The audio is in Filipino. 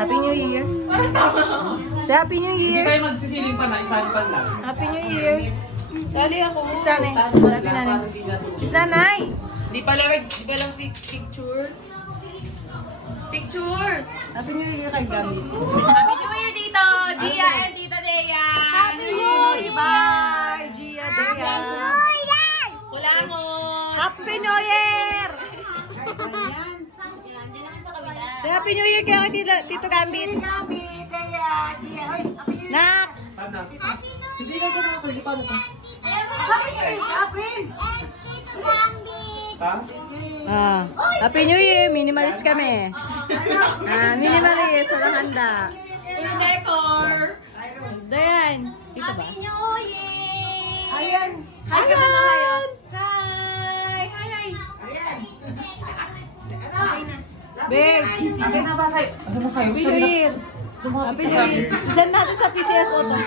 Happy New Year. Say Happy New Year. Hindi kayo magsisiling pa na, ispan lang. Happy New Year. Sali ako. Isanay. Happy nanay. Isanay. Di pala picture. Picture! Happy New Year kay Gamit. Happy New Year, Tito! Gia and Tita Dea! Happy New Year! Bye! Gia, Dea. Kulangon! Happy New Year! Say Happy New Year kay Tito Gambit. Nak! Hindi na siya nakakali. Paano pa? Ha? Happy New Year! Minimalist kami. Minimalist. Walang handa. Yung decor! Dayan. Dito ba? Happy New Year! Ayan. Hi ka mga hayan! Hi! Hi! Babe. Akin na ba kayo? Ano ba kayo? Happy New Year. Happy New Year. Send natin sa PCS Auto.